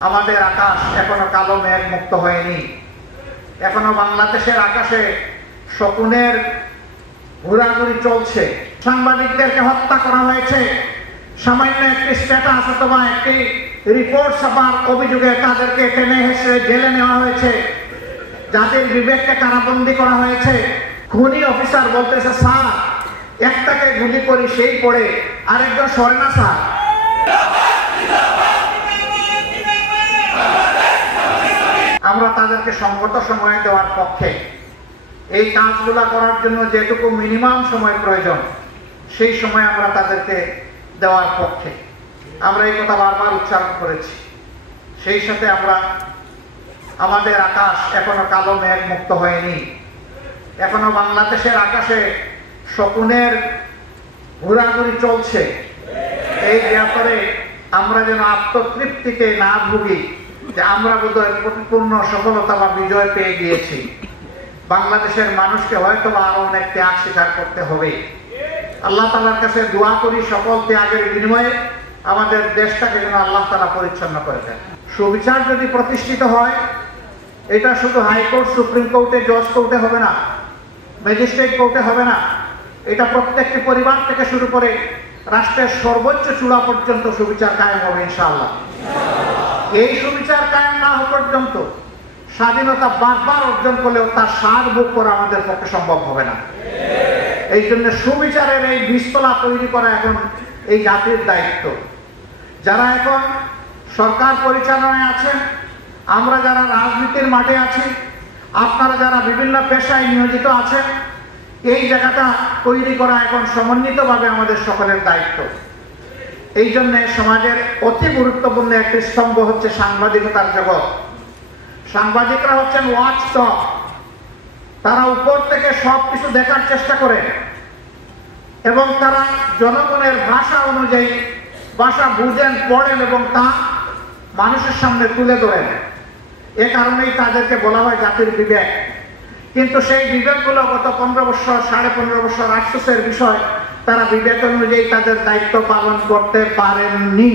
আমাদের আকাশ এখনো কালো মেঘ মুক্ত হয়নি। এখনো বাংলাদেশের আকাশে শকুনের ঘোরাঘুরি চলছে। সাংবাদিকদেরকে হত্যা করা হয়েছে। সামান্য একটি স্ট্যাটাস অথবা একটি রিপোর্ট ছাপার অভিযোগে তাদেরকে টেনে হেসড়ে জেলে নেওয়া হয়েছে। যাদের বিবেককে কারাবন্দী করা হয়েছে। খুনি অফিসার বলতেছে, স্যার একটাকে গুলি করি সেই পড়ে আরেকজন সরে না স্যার। আমরা তাদেরকে সংগত সময় দেওয়ার পক্ষে। এই কাজগুলা করার জন্য যেটুকু মিনিমাম সময় প্রয়োজন সেই সময় আমরা তাদেরকে দেওয়ার পক্ষে। আমরা এই কথা বারবার উচ্চারণ করেছি। সেই সাথে আমরা আমাদের আকাশ এখনো কালো মেঘ মুক্ত হয়নি। এখনো বাংলাদেশের আকাশে শকুনের ঘোরাঘুরি চলছে। এই ব্যাপারে আমরা যেন আত্মতৃপ্তিতে না ভুগি যে আমরা বোধহয় পরিপূর্ণ সফলতা বা বিজয় পেয়ে গিয়েছি। বাংলাদেশের মানুষকে হয়তো আরো অনেক ত্যাগ স্বীকার করতে হবে। আল্লাহ তাআলার কাছে দোয়া করি সকল ত্যাগের বিনিময়ে আমাদের দেশটাকে যেন আল্লাহ তাআলা পরিচ্ছন্ন করে দেন। সুবিচার যদি প্রতিষ্ঠিত হয়, এটা শুধু হাইকোর্ট, সুপ্রিম কোর্টে, জজ কোর্টে হবে না, ম্যাজিস্ট্রেট কোর্টে হবে না। এটা প্রত্যেকটি পরিবার থেকে শুরু করে রাষ্ট্রের সর্বোচ্চ চূড়া পর্যন্ত সুবিচার কায়েম হবে ইনশাআল্লাহ। এই সুবিচার কায়েম না হওয়া পর্যন্ত স্বাধীনতা বারবার অর্জন করলেও তার স্বাদ ভোগ করা আমাদের পক্ষে সম্ভব হবে না। এই জন্য সুবিচারের এই বীজতলা তৈরি করা এখন এই জাতির দায়িত্ব। যারা এখন সরকার পরিচালনায় আছেন, আমরা যারা রাজনীতির মাঠে আছি, আপনারা যারা বিভিন্ন পেশায় নিয়োজিত আছেন, এই জায়গাটা তৈরি করা এখন সমন্বিতভাবে আমাদের সকলের দায়িত্ব। এই জন্য সমাজের অতি গুরুত্বপূর্ণ একটি স্তম্ভ হচ্ছে সাংবাদিকতার জগৎ। সাংবাদিকরা হচ্ছেন ওয়াচ ডগ। তারা উপর থেকে সবকিছু দেখার চেষ্টা করে এবং তারা জনগণের ভাষা অনুযায়ী ভাষা বুঝেন, পড়েন এবং তা মানুষের সামনে তুলে ধরেন। এ কারণেই তাদেরকে বলা হয় জাতির বিবেক। কিন্তু সেই বিবেকগুলো গত 15 বছর, 15.5 বছর আফসোসের বিষয়, তারা বিবেক অনুযায়ী তাদের দায়িত্ব পালন করতে পারেননি।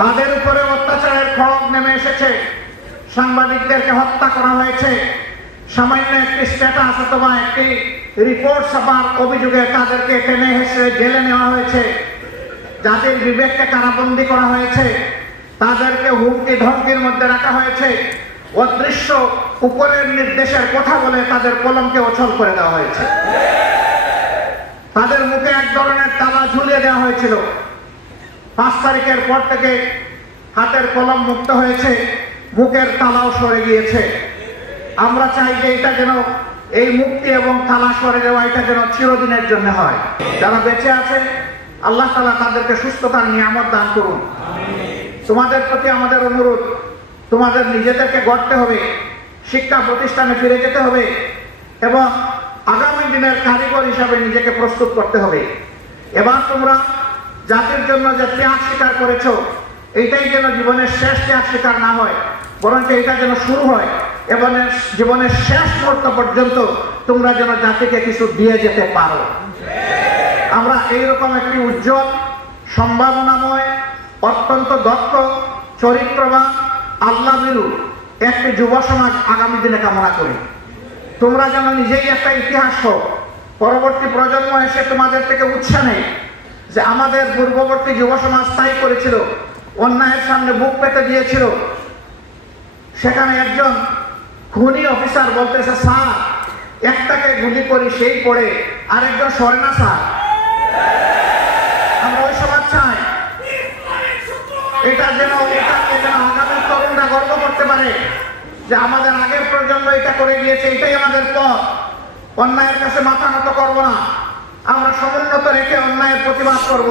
তাদের উপরে অত্যাচারের খড়গ নেমে এসেছে। সাংবাদিকদেরকে হত্যা করা হয়েছে। সামান্য একটি স্ট্যাটাস অথবা একটি রিপোর্ট ছাপার অভিযোগে তাদেরকে টেনে হেসড়ে জেলে নেওয়া হয়েছে। যাদের বিবেককে কারাবন্দী করা হয়েছে, তাদেরকে হুমকি ধমকির মধ্যে রাখা হয়েছে। অদৃশ্য উপরের নির্দেশের কথা বলে তাদের কলমকে অচল করে দেওয়া হয়েছে। তাদের মুখে এক ধরনের তালা ঝুলিয়ে দেওয়া হয়েছিল। 5 তারিখের পর থেকে হাতের কলম মুক্ত হয়েছে, মুখের তালাও সরে গিয়েছে। আমরা চাই যে এটা যেন এই মুক্তি এবং তালা সরে যাওয়া এটা যেন চিরদিনের জন্য হয়। যারা বেঁচে আছে আল্লাহ তাআলা তাদেরকে সুস্থতার নিয়ামত দান করুন। তোমাদের প্রতি আমাদের অনুরোধ, তোমাদের নিজেদেরকে গড়তে হবে, শিক্ষা প্রতিষ্ঠানে ফিরে যেতে হবে এবং আগামী দিনের কারিগর হিসাবে নিজেকে প্রস্তুত করতে হবে। এবার তোমরা জাতির জন্য যে ত্যাগ স্বীকার করেছো, এইটাই যেন জীবনের শেষ ত্যাগ স্বীকার না হয়, বরঞ্চ এটা যেন শুরু হয় এবং জীবনের শেষ মুহূর্ত পর্যন্ত তোমরা যেন জাতিকে কিছু দিয়ে যেতে পারো। আমরা এইরকম একটি উজ্জ্বল, সম্ভাবনাময়, অত্যন্ত দক্ষ, চরিত্রবান, আল্লাহভীরু একটি যুব সমাজ আগামী দিনে কামনা করি। তোমরা যেন নিজেই একটা ইতিহাস হোক, পরবর্তী প্রজন্ম এসে তোমাদের থেকে উৎসাহ নেই যে আমাদের পূর্ববর্তী যুব সমাজ তাই করেছিল, অন্যায়ের সামনে বুক পেতে দিয়েছিল। সেখানে একজন খুনি অফিসার বলতেছে, স্যার একটাকে গুলি করি সেই পড়ে আরেকজন সরে না স্যার। আমরা ওই সমাজ চাই। এটা যেন আগামী তরুণরা গর্ব করতে পারে যে আমাদের আগের প্রজন্ম এটা করে গিয়েছে, এটাই আমাদের পথ। অন্যায়ের কাছে মাথা নত করবো না, আমরা সমুন্নত রেখে অন্যায়ের প্রতিবাদ করব।